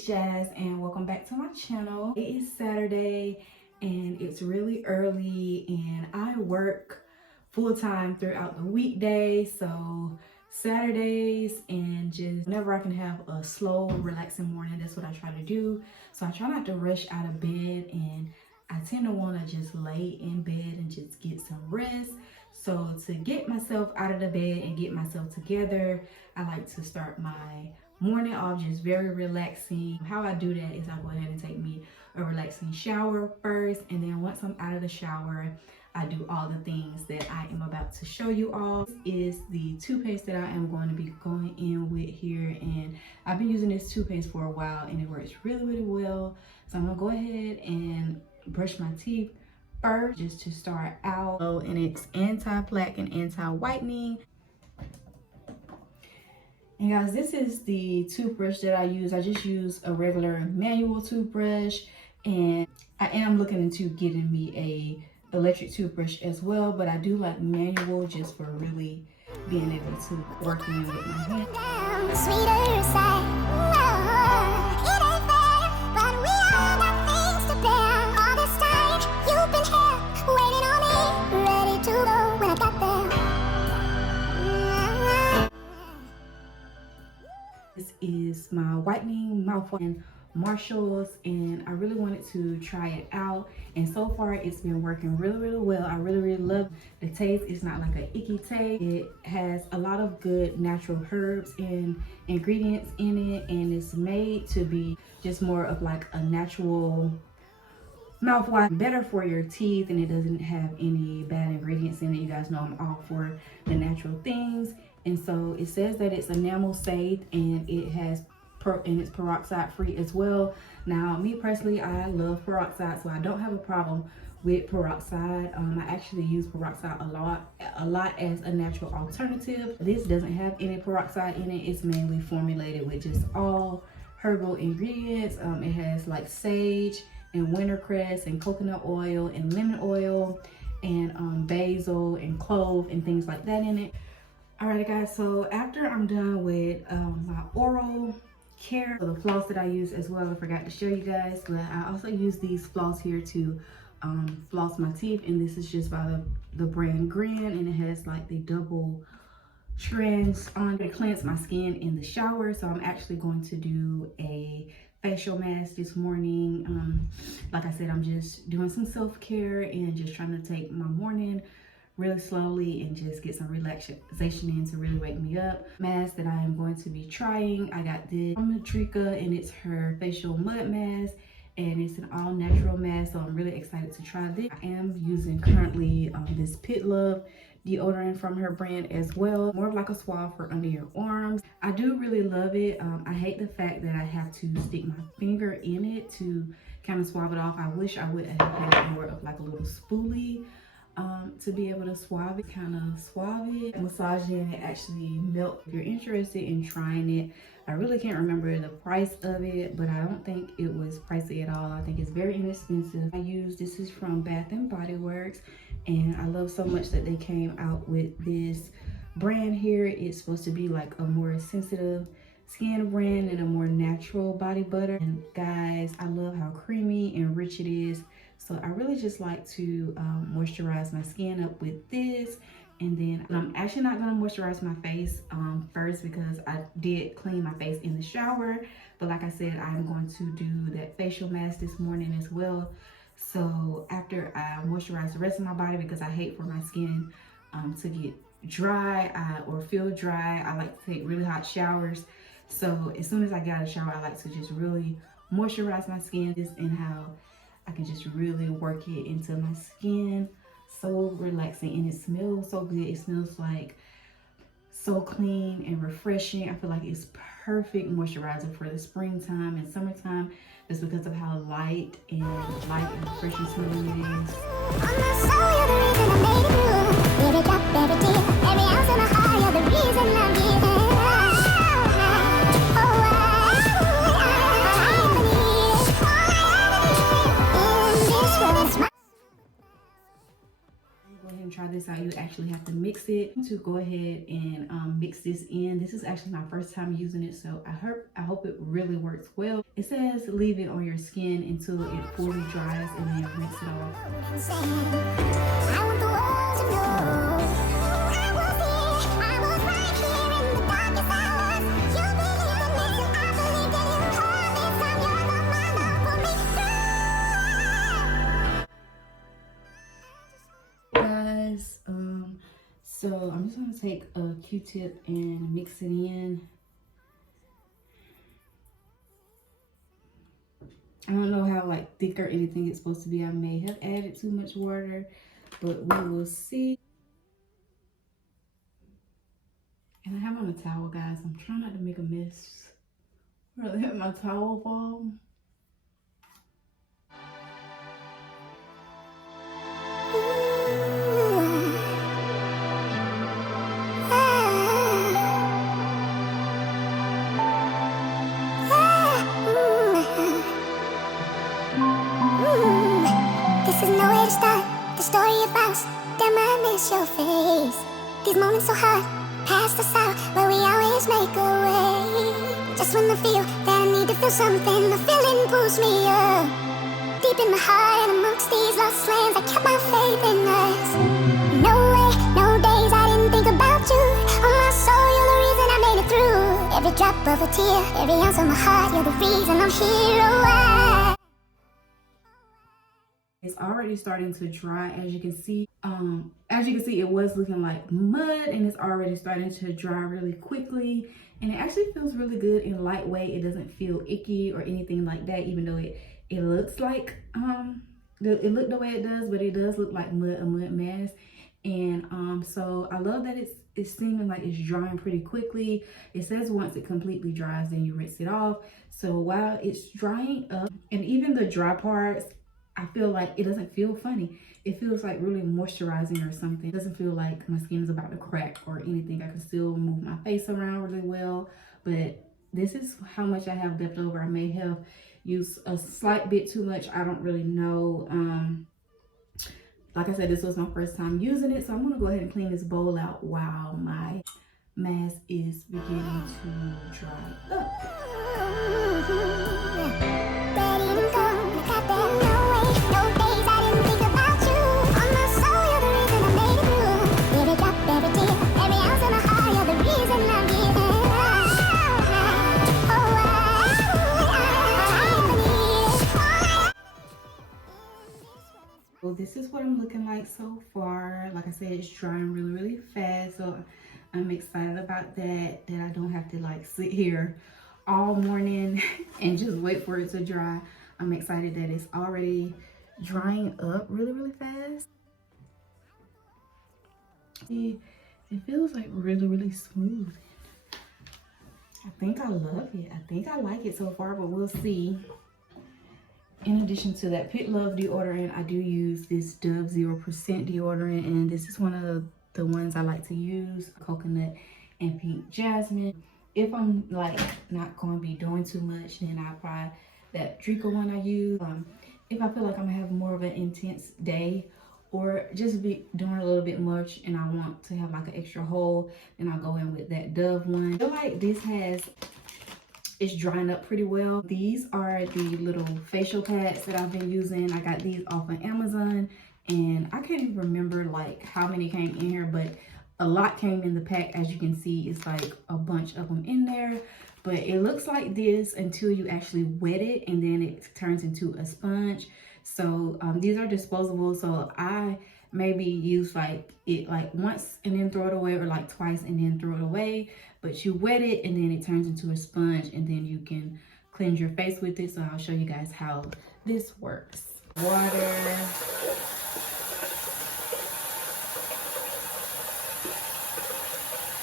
it's Jazz and welcome back to my channel. It is Saturday and it's really early and I work full-time throughout the weekday, so Saturdays and just whenever I can have a slow, relaxing morning, that's what I try to do. So I try not to rush out of bed, and I tend to want to just lay in bed and just get some rest. So to get myself out of the bed and get myself together, I like to start my morning off just very relaxing. How I do that is I go ahead and take me a relaxing shower first, and then once I'm out of the shower, I do all the things that I am about to show you all. This is the toothpaste that I am going to be going in with here, and I've been using this toothpaste for a while and it works really well. So I'm gonna go ahead and brush my teeth first just to start out. And it's anti-plaque and anti-whitening. And guys, this is the toothbrush that I use. I just use a regular manual toothbrush, and I am looking into getting me a electric toothbrush as well, but I do like manual just for really being able to work in with my hand. Sweeter side. It ain't fair, but we all got things to bear. All this time you've been here waiting on me, ready to go when I got there. This is my whitening mouthwash and Marshalls, and I really wanted to try it out, and so far it's been working really well. I really love the taste. It's not like an icky taste. It has a lot of good natural herbs and ingredients in it, and it's made to be just more of like a natural mouthwash, better for your teeth, and it doesn't have any bad ingredients in it. You guys know I'm all for the natural things, and so it says that it's enamel safe, and it has and it's peroxide free as well. Now, me personally, I love peroxide, so I don't have a problem with peroxide. I actually use peroxide a lot as a natural alternative. This doesn't have any peroxide in it. It's mainly formulated with just all herbal ingredients. It has like sage and wintercress and coconut oil and lemon oil and basil and clove and things like that in it. Alright guys, so after I'm done with my oral care, the floss that I use as well, I forgot to show you guys, but I also use these floss here to floss my teeth, and this is just by the brand Grin, and it has like the double strands on to cleanse my skin in the shower. So I'm actually going to do a facial mask this morning. Like I said, I'm just doing some self-care and just trying to take my morning really slowly and just get some relaxation in to really wake me up. Mask that I am going to be trying, I got this from Madrika, and it's her facial mud mask, and it's an all natural mask, so I'm really excited to try this. I am using currently this Pit Love deodorant from her brand as well, more of like a swab for under your arms. I do really love it. I hate the fact that I have to stick my finger in it to kind of swab it off. I wish I would have had more of like a little spoolie to be able to swab it, massage it, and actually melt. If you're interested in trying it, I really can't remember the price of it, but I don't think it was pricey at all. I think it's very inexpensive. This is from Bath and Body Works, and I love so much that they came out with this brand here. It's supposed to be like a more sensitive skin brand and a more natural body butter. And guys, I love how creamy and rich it is. So I really just like to moisturize my skin up with this, and then I'm actually not going to moisturize my face first because I did clean my face in the shower, but like I said, I'm going to do that facial mask this morning as well. So after I moisturize the rest of my body, because I hate for my skin to get dry or feel dry, I like to take really hot showers. So as soon as I get out of the shower, I like to just really moisturize my skin, and how I can just really work it into my skin. So relaxing, and it smells so good. It smells like so clean and refreshing. I feel like it's perfect moisturizer for the springtime and summertime, just because of how light and refreshing smelling it is. Try this this out, you actually have to mix it. To go ahead and mix this in. This is actually my first time using it, so I hope it really works well. It says leave it on your skin until it fully dries and then rinse it off. I want the world to know I was here, I was right here in the darkest hours. You believe in this and I believed in you. All this time you're the my love for me. Guys, so I'm just gonna take a Q-tip and mix it in. I don't know how like thick or anything it's supposed to be. I may have added too much water, but we will see. And I have on a towel, guys. I'm trying not to make a mess or let my towel fall. This is nowhere to start. The story of us. Damn, I miss your face. These moments so hard, past us out, but we always make a way. Just when I feel that I need to feel something, the feeling pulls me up. Deep in my heart and amongst these lost lands, I kept my faith in us. No way, no days I didn't think about you. On my soul, you're the reason I made it through. Every drop of a tear, every ounce of my heart, you're the reason I'm here. Oh, it's already starting to dry, as you can see. It was looking like mud, and it's already starting to dry really quickly. And it actually feels really good and lightweight. It doesn't feel icky or anything like that, even though it looks like it looked the way it does, but it does look like a mud mask. And so I love that it's seeming like it's drying pretty quickly. It says once it completely dries, then you rinse it off. So while it's drying up, and even the dry parts, I feel like it doesn't feel funny. It feels like really moisturizing or something. It doesn't feel like my skin is about to crack or anything. I can still move my face around really well, but this is how much I have left over. I may have used a slight bit too much. I don't really know. Like I said, this was my first time using it, so I'm gonna go ahead and clean this bowl out while my mask is beginning to dry up. Well, this is what I'm looking like so far. Like I said, it's drying really fast, so I'm excited about that I don't have to like sit here all morning and just wait for it to dry. I'm excited that it's already drying up really fast. It feels like really smooth. I think I love it. I think I like it so far, but we'll see. In addition to that Pit Love deodorant, I do use this Dove 0% deodorant, and this is one of the ones I like to use, coconut and pink jasmine. If I'm like not going to be doing too much, then I apply that Drika one I use. If I feel like I'm gonna have more of an intense day, or just be doing a little bit much and I want to have like an extra hold, then I'll go in with that Dove one. I feel like this it's drying up pretty well. These are the little facial pads that I've been using. I got these off of Amazon, and I can't even remember like how many came in here, but a lot came in the pack. As you can see, it's like a bunch of them in there. But it looks like this until you actually wet it, and then it turns into a sponge. So these are disposable, so I maybe use like it like once and then throw it away, or like twice and then throw it away. But you wet it and then it turns into a sponge, and then you can cleanse your face with it. So I'll show you guys how this works. Water.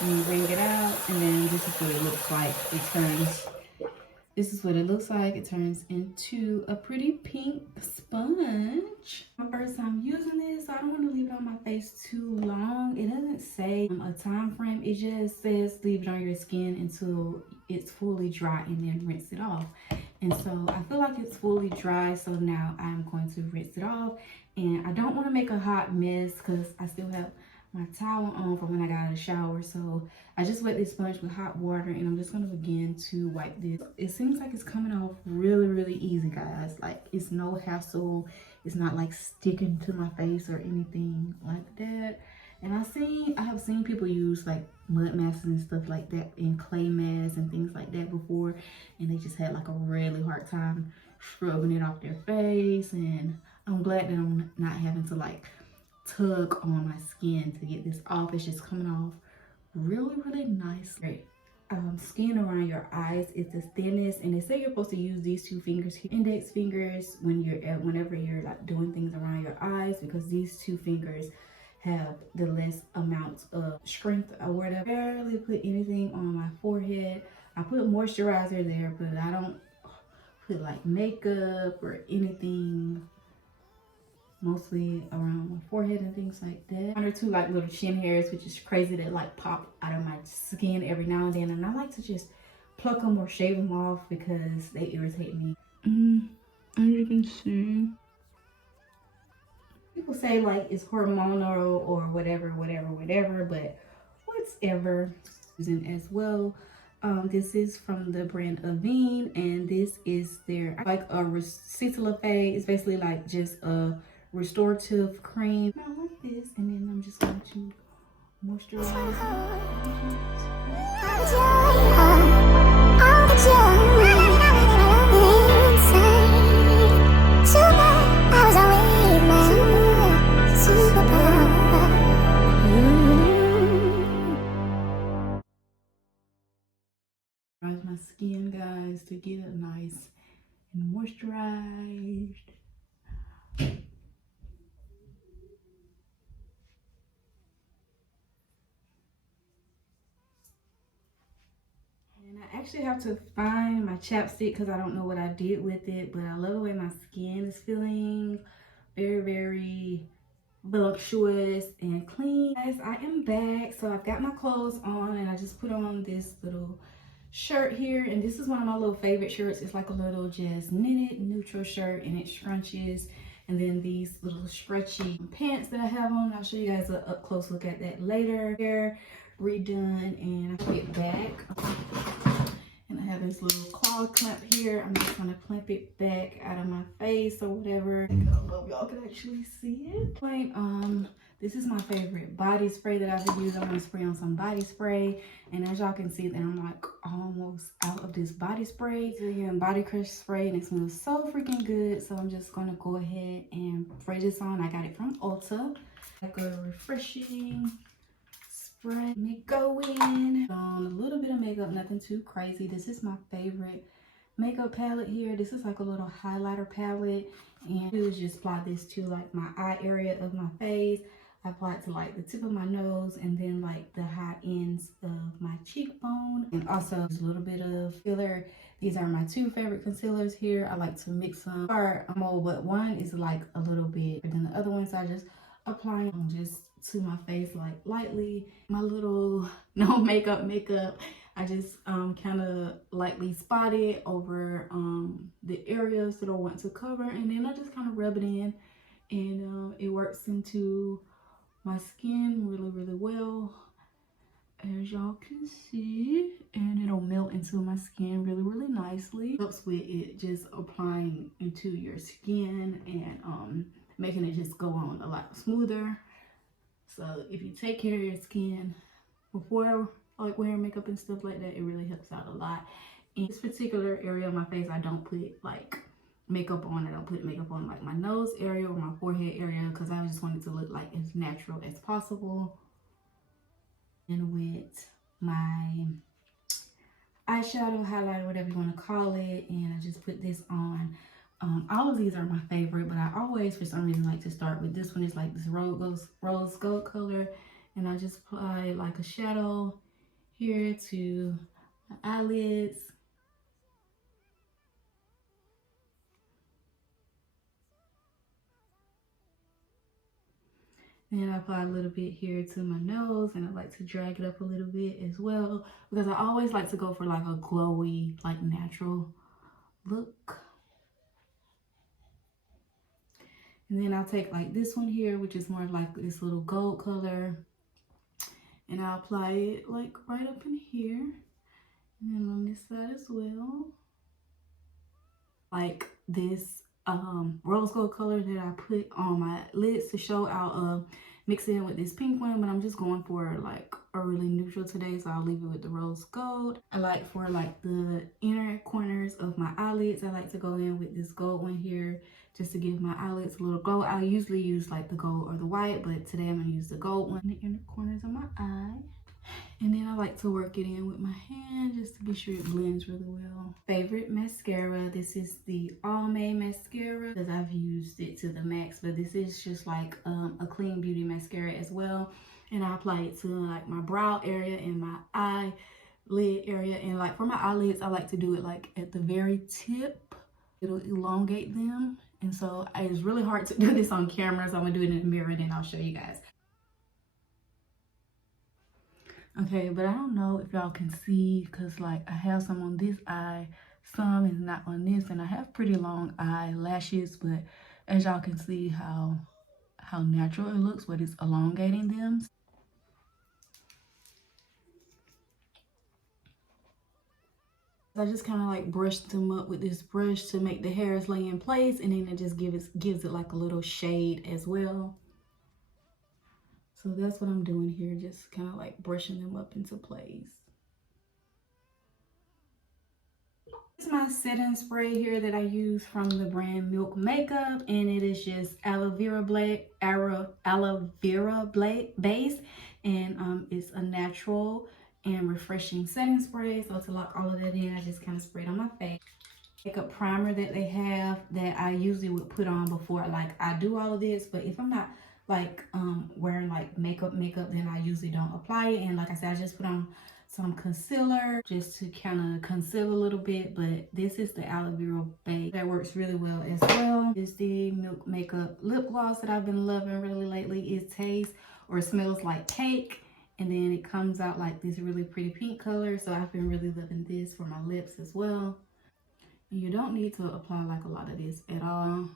And you wring it out, and then this is what it looks like. This is what it looks like. It turns into a pretty pink sponge. My first time using this, so I don't want to leave it on my face too long. It doesn't say a time frame. It just says leave it on your skin until it's fully dry and then rinse it off. And so I feel like it's fully dry, so now I'm going to rinse it off. And I don't want to make a hot mess because I still have my towel on from when I got out of the shower. So I just wet this sponge with hot water and I'm just gonna begin to wipe this. It seems like it's coming off really, really easy, guys. Like it's no hassle. It's not like sticking to my face or anything like that. And I have seen people use like mud masks and stuff like that and clay masks and things like that before, and they just had like a really hard time scrubbing it off their face. And I'm glad that I'm not having to like tug on my skin to get this off. It's just coming off really, really nice. Great. Skin around your eyes is the thinnest, and they say you're supposed to use these two fingers here, index fingers, whenever you're like doing things around your eyes, because these two fingers have the less amount of strength or whatever. I barely put anything on my forehead. I put moisturizer there, but I don't put like makeup or anything, mostly around my forehead and things like that. One or two like little chin hairs, which is crazy, that like pop out of my skin every now and then, and I like to just pluck them or shave them off because they irritate me. As you can see, people say like it's hormonal or whatever, but whatever. Using as well. This is from the brand Avene, and this is their like a Cetalafe. It's basically like just a restorative cream. I like this, and then I'm just going to moisturize. My skin, guys, to get it nice and moisturized. And I actually have to find my chapstick because I don't know what I did with it, but I love the way my skin is feeling. Very, very voluptuous and clean. Guys, I am back. So I've got my clothes on and I just put on this little shirt here, and this is one of my little favorite shirts. It's like a little just knitted neutral shirt, and it scrunches. And then these little stretchy pants that I have on, I'll show you guys a up close look at that later. Hair redone, and I get back and I have this little claw clamp here. I'm just gonna clamp it back out of my face or whatever. I don't know if y'all can actually see it. This is my favorite body spray that I've been using. I'm gonna spray on some body spray, and as y'all can see, that I'm like almost out of this body spray. It's again body crush spray, and it smells so freaking good. So I'm just gonna go ahead and spray this on. I got it from Ulta. Like a refreshing spray. Let me go in on a little bit of makeup, nothing too crazy. This is my favorite makeup palette here. This is like a little highlighter palette, and I just apply this to like my eye area of my face. I apply it to like the tip of my nose, and then like the high ends of my cheekbone, and also a little bit of filler. These are my two favorite concealers here. I like to mix them, but one is like a little bit than the other one, so I just apply them just to my face like lightly. My little no makeup I just kind of lightly spot it over the areas that I want to cover, and then I just kind of rub it in, and it works into my skin really, really well, as y'all can see, and it'll melt into my skin really, really nicely. Helps with it just applying into your skin and making it just go on a lot smoother. So if you take care of your skin before like wearing makeup and stuff like that, it really helps out a lot. In this particular area of my face, I don't put like makeup on. I don't put makeup on like my nose area or my forehead area, because I just want it to look like as natural as possible. And with my eyeshadow, highlighter, whatever you want to call it, and I just put this on. All of these are my favorite, but I always for some reason like to start with this one. It's like this rose gold color, and I just apply like a shadow here to my eyelids. And I apply a little bit here to my nose, and I like to drag it up a little bit as well, because I always like to go for like a glowy, like natural look. And then I'll take like this one here, which is more of like this little gold color, And I'll apply it like right up in here. And then on this side as well. Like this rose gold color that I put on my lids to show. I'll mix it in with this pink one, but I'm just going for like a really neutral today, so I'll leave it with the rose gold. I like for like the inner corners of my eyelids, I like to go in with this gold one here just to give my eyelids a little glow. I usually use like the gold or the white, but today I'm gonna use the gold one in the inner corners of my eye. And then I like to work it in with my hand just to be sure it blends really well. Favorite mascara, this is the Almay mascara because I've used it to the max, but this is just like a clean beauty mascara as well. And I apply it to like my brow area and my eyelid area. And like for my eyelids, I like to do it like at the very tip. It'll elongate them. And so it's really hard to do this on camera, so I'm gonna do it in the mirror and then I'll show you guys. Okay, but I don't know if y'all can see because like I have some on this eye, some is not on this, and I have pretty long eyelashes, but as y'all can see how natural it looks, but it's elongating them. I just kind of like brush them up with this brush to make the hairs lay in place, and then it just gives it like a little shade as well. So that's what I'm doing here, just kind of like brushing them up into place. This is my setting spray here that I use from the brand Milk Makeup, and it is just aloe vera base, and it's a natural and refreshing setting spray. So to lock all of that in, I just kind of spray it on my face. Makeup primer that they have that I usually would put on before like I do all of this, but if I'm not like wearing like makeup, then I usually don't apply it. And like I said, I just put on some concealer just to kind of conceal a little bit, but this is the aloe vera base that works really well as well. It's the Milk Makeup lip gloss that I've been loving really lately. It tastes or smells like cake, and then it comes out like this really pretty pink color, so I've been really loving this for my lips as well. And you don't need to apply like a lot of this at all.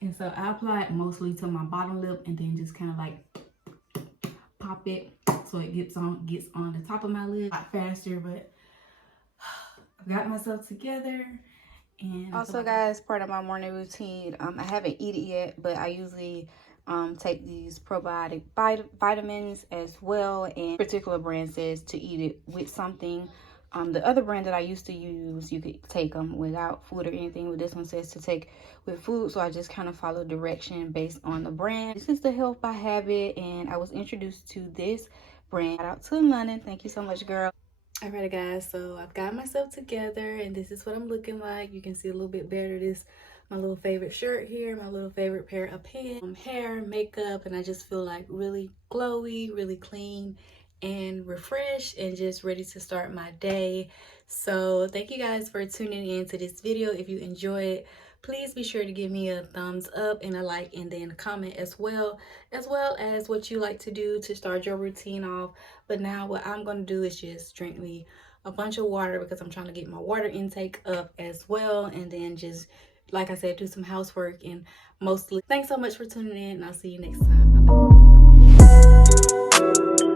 And so I apply it mostly to my bottom lip and then just kind of like pop it so it gets on the top of my lid a lot faster. But I've got myself together. And also guys, part of my morning routine, I haven't eaten yet, but I usually take these probiotic vitamins as well, and particular brand says to eat it with something. The other brand that I used to use, you could take them without food or anything, but this one says to take with food, so I just kind of follow direction based on the brand. This is the Health by Habit, and I was introduced to this brand. Shout out to London. Thank you so much, girl. Alright guys, so I've got myself together, and this is what I'm looking like. You can see a little bit better. This my little favorite shirt here, my little favorite pair of pants, hair, makeup, and I just feel like really glowy, really clean and refreshed and just ready to start my day. So thank you guys for tuning in to this video. If you enjoy it, please be sure to give me a thumbs up and a like, and then a comment as well as what you like to do to start your routine off. But now what I'm going to do is just drink me a bunch of water because I'm trying to get my water intake up as well, and then just, like I said, do some housework. And mostly thanks so much for tuning in, and I'll see you next time. Bye-bye.